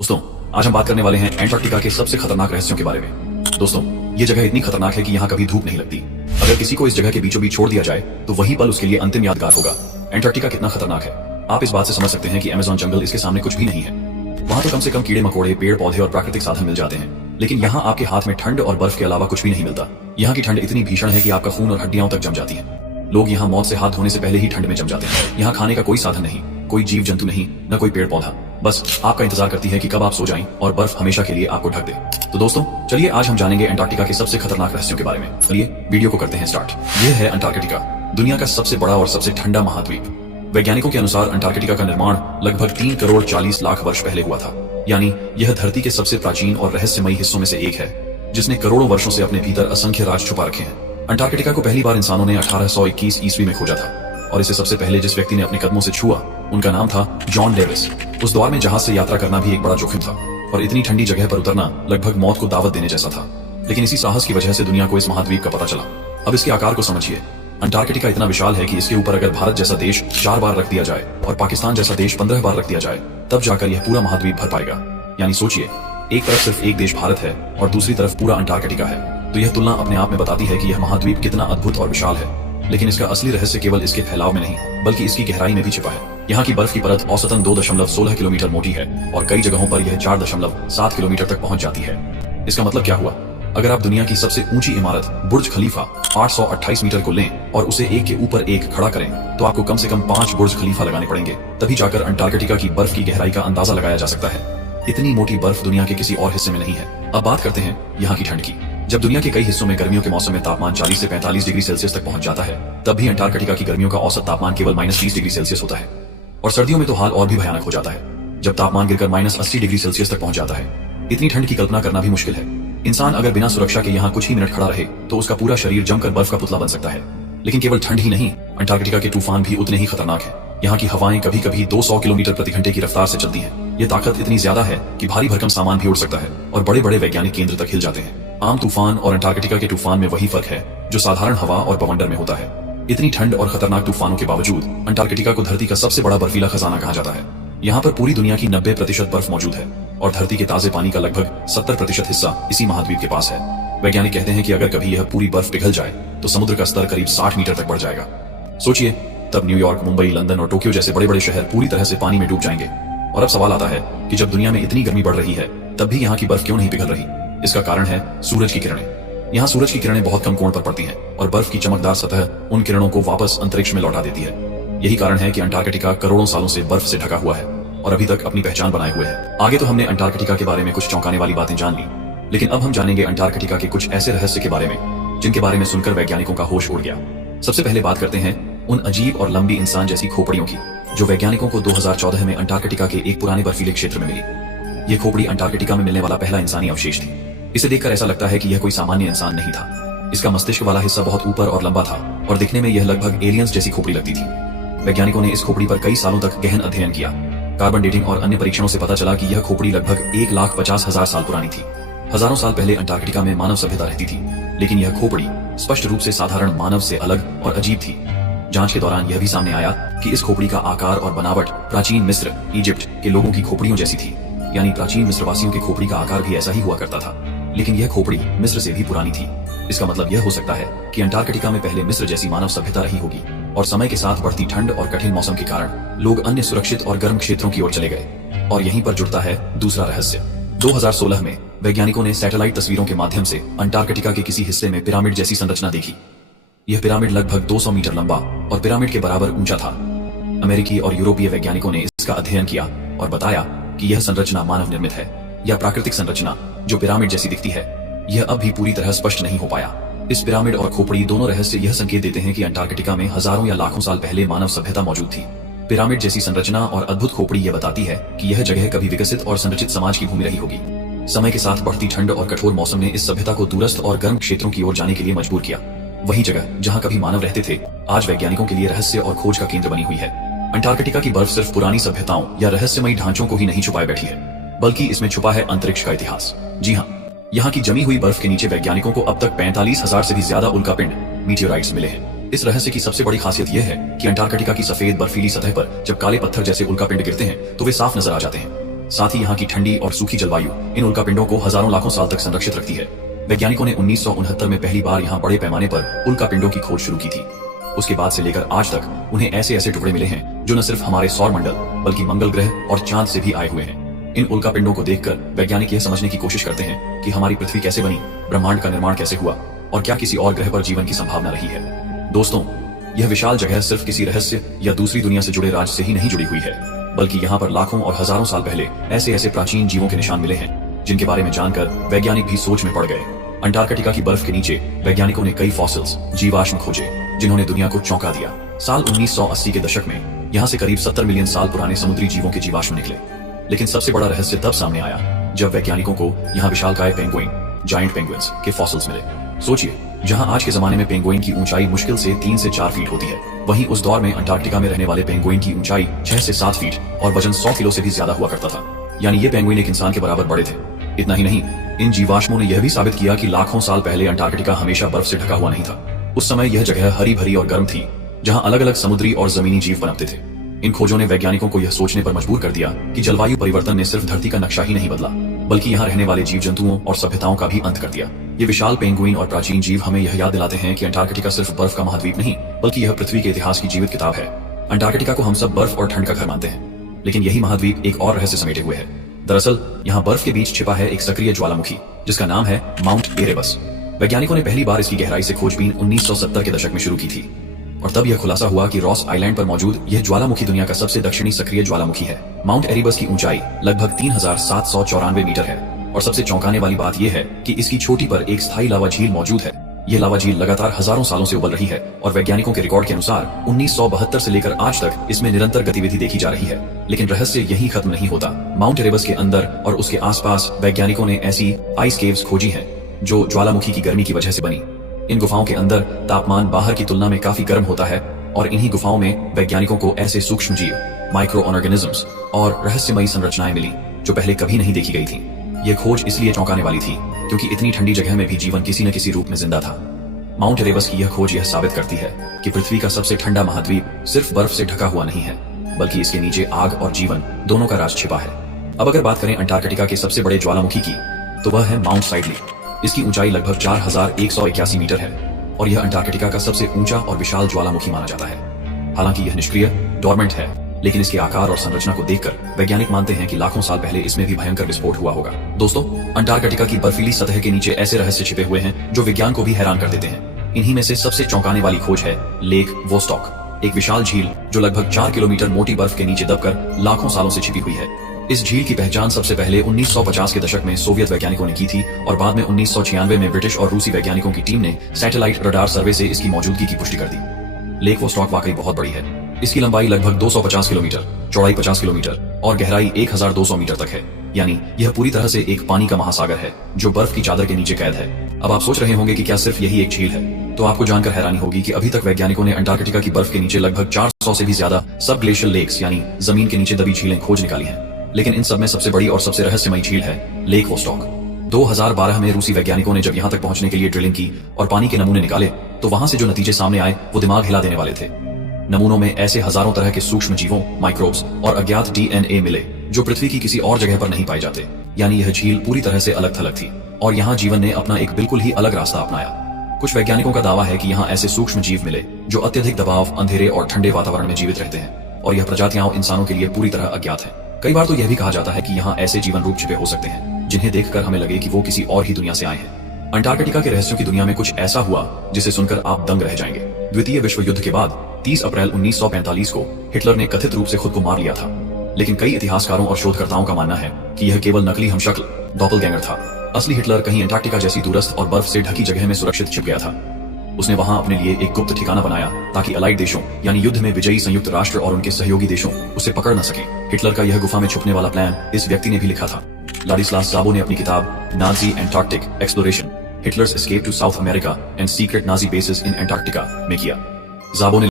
दोस्तों, आज हम बात करने वाले हैं एंटार्कटिका के सबसे खतरनाक रहस्यों के बारे में। दोस्तों, ये जगह इतनी खतरनाक है कि यहाँ कभी धूप नहीं लगती। अगर किसी को इस जगह के बीचों बीच छोड़ दिया जाए तो वही पल उसके लिए अंतिम यादगार होगा। एंटार्कटिका कितना खतरनाक है आप इस बात से समझ सकते हैं कि अमेज़न जंगल इसके सामने कुछ भी नहीं है। वहाँ तो कम से कम कीड़े मकोड़े, पेड़ पौधे और प्राकृतिक साधन मिल जाते हैं, लेकिन यहाँ आपके हाथ में ठंड और बर्फ के अलावा कुछ भी नहीं मिलता। यहाँ की ठंड इतनी भीषण है कि आपका खून और हड्डियां तक जम जाती है। लोग यहाँ मौत से हाथ धोने से पहले ही ठंड में जम जाते हैं। यहाँ खाने का कोई साधन नहीं, कोई जीव जंतु नहीं, न कोई पेड़ पौधा, बस आपका इंतजार करती है कि कब आप सो जाएं और बर्फ हमेशा के लिए आपको ढक दे। तो दोस्तों, चलिए आज हम जानेंगे एंटार्कटिका के सबसे खतरनाक रहस्यों के बारे में। चलिए वीडियो को करते हैं स्टार्ट। यह है अंटार्कटिका, दुनिया का सबसे बड़ा और सबसे ठंडा महाद्वीप। वैज्ञानिकों के अनुसार अंटार्कटिका का निर्माण लगभग 3 करोड़ 40 लाख वर्ष पहले हुआ था। यानी यह धरती के सबसे प्राचीन और रहस्यमयी हिस्सों में से एक है, जिसने करोड़ों वर्षों से अपने भीतर असंख्य राज छुपा रखे हैं। अंटार्कटिका को पहली बार इंसानों ने 1821 ईस्वी में खोजा था, और इसे सबसे पहले जिस व्यक्ति ने अपने कदमों से छुआ उनका नाम था जॉन डेविस। उस दौर में जहाज से यात्रा करना भी एक बड़ा जोखिम था, और इतनी ठंडी जगह पर उतरना लगभग मौत को दावत देने जैसा था। लेकिन इसी साहस की वजह से दुनिया को इस महाद्वीप का पता चला। अब इसके आकार को समझिए। अंटार्कटिका इतना विशाल है कि इसके ऊपर अगर भारत जैसा देश 4 बार रख दिया जाए और पाकिस्तान जैसा देश 15 बार रख दिया जाए, तब जाकर यह पूरा महाद्वीप भर पाएगा। यानी सोचिए, एक तरफ सिर्फ एक देश भारत है और दूसरी तरफ पूरा अंटार्कटिका है। तो यह तुलना अपने आप में बताती है कि यह महाद्वीप कितना अद्भुत और विशाल है। लेकिन इसका असली रहस्य केवल इसके फैलाव में नहीं, बल्कि इसकी गहराई में भी छिपा है। यहाँ की बर्फ की परत औसतन 2.16 किलोमीटर मोटी है, और कई जगहों पर यह 4.7 किलोमीटर तक पहुंच जाती है। इसका मतलब क्या हुआ? अगर आप दुनिया की सबसे ऊंची इमारत बुर्ज खलीफा 828 मीटर को लें और उसे एक के ऊपर एक खड़ा करें, तो आपको कम से कम 5 बुर्ज खलीफा लगाने पड़ेंगे। तभी जाकर अंटार्कटिका की बर्फ की गहराई का अंदाजा लगाया जा सकता है। इतनी मोटी बर्फ दुनिया के किसी और हिस्से में नहीं है। अब बात करते हैं यहाँ की ठंड की। जब दुनिया के कई हिस्सों में गर्मियों के मौसम में तापमान 40 से 45 डिग्री सेल्सियस तक पहुंच जाता है, तब भी अंटार्कटिका की गर्मियों का औसत तापमान केवल -30 डिग्री सेल्सियस होता है। और सर्दियों में तो हाल और भी भयानक हो जाता है, जब तापमान गिरकर -80 डिग्री सेल्सियस तक पहुंच जाता है। इतनी ठंड की कल्पना करना भी मुश्किल है। इंसान अगर बिना सुरक्षा के यहाँ कुछ ही मिनट खड़ा रहे तो उसका पूरा शरीर जमकर बर्फ का पुतला बन सकता है। लेकिन केवल ठंड ही नहीं, अंटार्कटिका के तूफान भी उतने ही खतरनाक हैं। यहाँ की हवाएं कभी कभी 200 किलोमीटर प्रति घंटे की रफ्तार से चलती हैं। ये ताकत इतनी ज्यादा है कि भारी भरकम सामान भी उड़ सकता है और बड़े बड़े वैज्ञानिक केंद्र तक हिल जाते हैं। आम तूफान और अंटार्कटिका के तूफान में वही फर्क है जो साधारण हवा और बवंडर में होता है। इतनी ठंड और खतरनाक तूफानों के बावजूद अंटार्कटिका को धरती का सबसे बड़ा बर्फीला खजाना कहा जाता है। यहाँ पर पूरी दुनिया की 90% बर्फ मौजूद है, और धरती के ताजे पानी का लगभग 70% हिस्सा इसी महाद्वीप के पास है। वैज्ञानिक कहते हैं कि अगर कभी यह पूरी बर्फ पिघल जाए तो समुद्र का स्तर करीब 60 मीटर तक बढ़ जाएगा। सोचिए, तब न्यूयॉर्क, मुंबई, लंदन और टोक्यो जैसे बड़े बड़े शहर पूरी तरह से पानी में डूब जाएंगे। और अब सवाल आता है कि जब दुनिया में इतनी गर्मी बढ़ रही है, तब भी यहाँ की बर्फ क्यों नहीं पिघल रही? इसका कारण है सूरज की किरणें। यहाँ सूरज की किरणें बहुत कम कोण पर पड़ती हैं, और बर्फ की चमकदार सतह उन किरणों को वापस अंतरिक्ष में लौटा देती है। यही कारण है कि अंटार्कटिका करोड़ों सालों से बर्फ से ढका हुआ है और अभी तक अपनी पहचान बनाए हुए है। आगे तो हमने अंटार्कटिका के बारे में कुछ चौंकाने वाली बातें जान ली, लेकिन अब हम जानेंगे अंटार्कटिका के कुछ ऐसे रहस्य के बारे में जिनके बारे में सुनकर वैज्ञानिकों का होश उड़ गया। सबसे पहले बात करते हैं उन अजीब और लंबी इंसान जैसी खोपड़ियों की, जो वैज्ञानिकों को 2014 में अंटार्कटिका के एक पुराने बर्फीले क्षेत्र में मिली। ये खोपड़ी अंटार्कटिका में मिलने वाला पहला इंसानी अवशेष थी। इसे देखकर ऐसा लगता है कि यह कोई सामान्य इंसान नहीं था। इसका मस्तिष्क वाला हिस्सा बहुत ऊपर और लंबा था, और दिखने में यह लगभग एलियंस जैसी खोपड़ी लगती थी। वैज्ञानिकों ने इस खोपड़ी पर कई सालों तक गहन अध्ययन किया। कार्बन डेटिंग और अन्य परीक्षणों से पता चला कि यह खोपड़ी लगभग 1,50,000 साल पुरानी थी। हजारों साल पहले अंटार्कटिका में मानव सभ्यता रहती थी, लेकिन यह खोपड़ी स्पष्ट रूप से साधारण मानव से अलग और अजीब थी। जांच के दौरान यह भी सामने आया कि इस खोपड़ी का आकार और बनावट प्राचीन मिस्र, इजिप्ट के लोगों की खोपड़ियों जैसी थी। यानी प्राचीन मिस्रवासियों की खोपड़ी का आकार भी ऐसा ही हुआ करता था, लेकिन यह खोपड़ी मिस्र से भी पुरानी थी। इसका मतलब यह हो सकता है कि अंटार्कटिका में पहले मिस्र जैसी मानव सभ्यता रही होगी, और समय के साथ बढ़ती ठंड और कठिन मौसम के कारण लोग अन्य सुरक्षित और गर्म क्षेत्रों की ओर चले गए। और यहीं पर जुड़ता है दूसरा रहस्य। 2016 में वैज्ञानिकों ने सैटेलाइट तस्वीरों के माध्यम से अंटार्कटिका के किसी हिस्से में पिरामिड जैसी संरचना देखी। यह पिरामिड लगभग 200 मीटर लंबा और पिरामिड के बराबर ऊंचा था। अमेरिकी और यूरोपीय वैज्ञानिकों ने इसका अध्ययन किया और बताया कि यह संरचना मानव निर्मित है या प्राकृतिक संरचना जो पिरामिड जैसी दिखती है, यह अब भी पूरी तरह स्पष्ट नहीं हो पाया। इस पिरामिड और खोपड़ी दोनों रहस्य यह संकेत देते हैं कि अंटार्कटिका में हजारों या लाखों साल पहले मानव सभ्यता मौजूद थी। पिरामिड जैसी संरचना और अद्भुत खोपड़ी यह बताती है कि यह जगह कभी विकसित और संरचित समाज की भूमि रही होगी। समय के साथ बढ़ती ठंड और कठोर मौसम ने इस सभ्यता को दूरस्थ और गर्म क्षेत्रों की ओर जाने के लिए मजबूर किया। वही जगह जहाँ कभी मानव रहते थे, आज वैज्ञानिकों के लिए रहस्य और खोज का केंद्र बनी हुई है। अंटार्कटिका की बर्फ सिर्फ पुरानी सभ्यताओं या रहस्यमयी ढांचों को ही नहीं छुपाए बैठी है, बल्कि इसमें छुपा है अंतरिक्ष का इतिहास। जी हाँ, यहाँ की जमी हुई बर्फ के नीचे वैज्ञानिकों को अब तक 45,000 से भी ज्यादा उल्कापिंड मीटियोराइट्स मिले हैं। इस रहस्य की सबसे बड़ी खासियत यह है कि अंटार्कटिका की सफेद बर्फीली सतह पर जब काले पत्थर जैसे उल्कापिंड गिरते हैं तो वे साफ नजर आ जाते हैं। साथ ही यहाँ की ठंडी और सूखी जलवायु इन उल्कापिंडों को हजारों लाखों साल तक संरक्षित रखती है। वैज्ञानिकों ने 1969 में पहली बार यहाँ बड़े पैमाने पर उल्कापिंडों की खोज शुरू की थी। उसके बाद से लेकर आज तक उन्हें ऐसे ऐसे टुकड़े मिले हैं जो न सिर्फ हमारे सौर मंडल बल्कि मंगल ग्रह और चांद से भी आए हुए हैं। इन उल्कापिंडों को देखकर वैज्ञानिक यह समझने की कोशिश करते हैं कि हमारी पृथ्वी कैसे बनी, ब्रह्मांड का निर्माण कैसे हुआ और क्या किसी और ग्रह पर जीवन की संभावना रही है। दोस्तों, यह विशाल जगह सिर्फ किसी रहस्य या दूसरी दुनिया से जुड़े राज से ही नहीं जुड़ी हुई है, बल्कि यहाँ पर लाखों और हजारों साल पहले ऐसे ऐसे प्राचीन जीवों के निशान मिले हैं जिनके बारे में जानकर वैज्ञानिक भी सोच में पड़ गए। अंटार्कटिका की बर्फ के नीचे वैज्ञानिकों ने कई फॉसिल्स जीवाश्म खोजे जिन्होंने दुनिया को चौंका दिया। साल 1980 के दशक में यहाँ से करीब 70 मिलियन साल पुराने समुद्री जीवों के जीवाश्म निकले। लेकिन सबसे बड़ा रहस्य तब सामने आया जब वैज्ञानिकों को यहाँ विशालकाय पेंगुइन, जायंट पेंगुइन्स के फॉसिल्स मिले। सोचिए, जहाँ आज के जमाने में पेंगुइन की ऊंचाई मुश्किल से 3 से 4 फीट होती है, वहीं उस दौर में अंटार्कटिका में रहने वाले पेंगुइन की ऊंचाई 6 से 7 फीट और वजन 100 किलो से भी ज्यादा हुआ करता था। यानी ये पेंगुइन एक इंसान के बराबर बड़े थे। इतना ही नहीं, इन जीवाश्मों ने यह भी साबित किया कि लाखों साल पहले अंटार्कटिका हमेशा बर्फ से ढका हुआ नहीं था। उस समय यह जगह हरी भरी और गर्म थी, जहाँ अलग अलग समुद्री और जमीनी जीव पनपते थे। इन खोजों ने वैज्ञानिकों को यह सोचने पर मजबूर कर दिया कि जलवायु परिवर्तन ने सिर्फ धरती का नक्शा ही नहीं बदला, बल्कि यहाँ रहने वाले जीव जंतुओं और सभ्यताओं का भी अंत कर दिया। ये विशाल पेंगुइन और प्राचीन जीव हमें यह याद दिलाते हैं कि अंटार्कटिका सिर्फ बर्फ का महाद्वीप नहीं, बल्कि यह पृथ्वी के इतिहास की जीवित किताब है। अंटार्कटिका को हम सब बर्फ और ठंड का घर मानते हैं, लेकिन यही महाद्वीप एक और रहस्य समेटे हुए है। दरअसल यहाँ बर्फ के बीच छिपा है एक सक्रिय ज्वालामुखी जिसका नाम है माउंट एरेबस। वैज्ञानिकों ने पहली बार इसकी गहराई से खोजबीन 1970 के दशक में शुरू की थी और तब यह खुलासा हुआ कि रॉस आइलैंड पर मौजूद यह ज्वालामुखी दुनिया का सबसे दक्षिणी सक्रिय ज्वालामुखी है। माउंट एरेबस की ऊंचाई लगभग 3794 मीटर है और सबसे चौंकाने वाली बात यह है कि इसकी चोटी पर एक स्थायी लावा झील मौजूद है। यह लावा झील लगातार हजारों सालों से उबल रही है और वैज्ञानिकों के रिकॉर्ड के अनुसार 1972 से लेकर आज तक इसमें निरंतर गतिविधि देखी जा रही है। लेकिन रहस्य यही खत्म नहीं होता। माउंट एरेबस के अंदर और उसके आसपास वैज्ञानिकों ने ऐसी आइस केव्स खोजी हैं जो ज्वालामुखी की गर्मी की वजह से बनी। इन गुफाओं के अंदर तापमान बाहर की तुलना में काफी गर्म होता है और इन्हीं गुफाओं में वैज्ञानिकों को ऐसे सूक्ष्म जीव, माइक्रो ऑर्गेनिजम्स और रहस्यमयी संरचनाएं मिली जो पहले कभी नहीं देखी गई थी। यह खोज इसलिए चौंकाने वाली थी क्योंकि इतनी ठंडी जगह में भी जीवन किसी न किसी रूप में जिंदा था। माउंट एरेबस की यह खोज यह साबित करती है कि पृथ्वी का सबसे ठंडा महाद्वीप सिर्फ बर्फ से ढका हुआ नहीं है, बल्कि इसके नीचे आग और जीवन दोनों का राज छिपा है। अब अगर बात करें अंटार्कटिका के सबसे बड़े ज्वालामुखी की, तो वह है माउंट साइडली। इसकी ऊंचाई लगभग 4181 मीटर है और यह अंटार्कटिका का सबसे ऊंचा और विशाल ज्वालामुखी माना जाता है। हालांकि यह निष्क्रिय, डोरमेंट है, लेकिन इसके आकार और संरचना को देखकर वैज्ञानिक मानते हैं कि लाखों साल पहले इसमें भी भयंकर विस्फोट हुआ होगा। दोस्तों, अंटार्कटिका की बर्फीली सतह के नीचे ऐसे रहस्य छिपे हुए हैं जो विज्ञान को भी हैरान कर देते हैं। इन्हीं में से सबसे चौंकाने वाली खोज है लेक वोस्टॉक, एक विशाल झील जो लगभग 4 किलोमीटर मोटी बर्फ के नीचे दबकर लाखों सालों से छिपी हुई है। इस झील की पहचान सबसे पहले 1950 के दशक में सोवियत वैज्ञानिकों ने की थी और बाद में 1996 में ब्रिटिश और रूसी वैज्ञानिकों की टीम ने सैटेलाइट रडार सर्वे से इसकी मौजूदगी की पुष्टि कर दी। लेक वोस्टॉक वाकई बहुत बड़ी है। इसकी लंबाई लगभग 250 किलोमीटर, चौड़ाई 50 किलोमीटर और गहराई 1200 मीटर तक है। यानी यह पूरी तरह से एक पानी का महासागर है जो बर्फ की चादर के नीचे कैद है। अब आप सोच रहे होंगे कि क्या सिर्फ यही एक झील है, तो आपको जानकर हैरानी होगी कि अभी तक वैज्ञानिकों ने अंटार्कटिका की बर्फ के नीचे लगभग 400 से भी ज्यादा सब ग्लेशियल लेक्स यानी जमीन के नीचे दबी झीलें खोज निकाली हैं। लेकिन इन सब में सबसे बड़ी और सबसे रहस्यमयी झील है लेक वोस्टॉक। 2012 में रूसी वैज्ञानिकों ने जब यहाँ तक पहुंचने के लिए ड्रिलिंग की और पानी के नमूने निकाले तो वहां से जो नतीजे सामने आए वो दिमाग हिला देने वाले थे। नमूनों में ऐसे हजारों तरह के सूक्ष्म जीवों, माइक्रोब्स और अज्ञात डीएनए मिले जो पृथ्वी की किसी और जगह पर नहीं पाए जाते। यानी यह झील पूरी तरह से अलग थलग थी और यहाँ जीवन ने अपना एक बिल्कुल ही अलग रास्ता अपनाया। कुछ वैज्ञानिकों का दावा है कि यहाँ ऐसे सूक्ष्म जीव मिले जो अत्यधिक दबाव, अंधेरे और ठंडे वातावरण में जीवित रहते हैं और यह प्रजातियां इंसानों के लिए पूरी तरह अज्ञात है। कई बार तो यह भी कहा जाता है कि यहाँ ऐसे जीवन रूप छिपे हो सकते हैं जिन्हें देखकर हमें लगे कि वो किसी और ही दुनिया से आए हैं। अंटार्कटिका के रहस्यों की दुनिया में कुछ ऐसा हुआ जिसे सुनकर आप दंग रह जाएंगे। द्वितीय विश्व युद्ध के बाद 30 अप्रैल 1945 को हिटलर ने कथित रूप से खुद को मार लिया था, लेकिन कई इतिहासकारों और शोधकर्ताओं का मानना है कि यह केवल नकली हमशक्ल डॉपलगैंगर था। असली हिटलर कहीं अंटार्कटिका जैसी दूरस्थ और बर्फ से ढकी जगह में सुरक्षित छिप गया था। उसने वहां अपने लिए एक गुप्त ठिकाना बनाया ताकि अलाइड देशों यानी युद्ध में विजयी संयुक्त राष्ट्र और उनके सहयोगी देशों उसे पकड़ न सके। हिटलर का यह गुफा में छुपने वाला प्लान इस व्यक्ति ने भी लिखा था। लाडिस्लास ज़ाबो ने अपनी किताब Nazi Antarctic exploration Hitler's escape to South America and secret Nazi bases in Antarctica में किया। ज़ाबो ने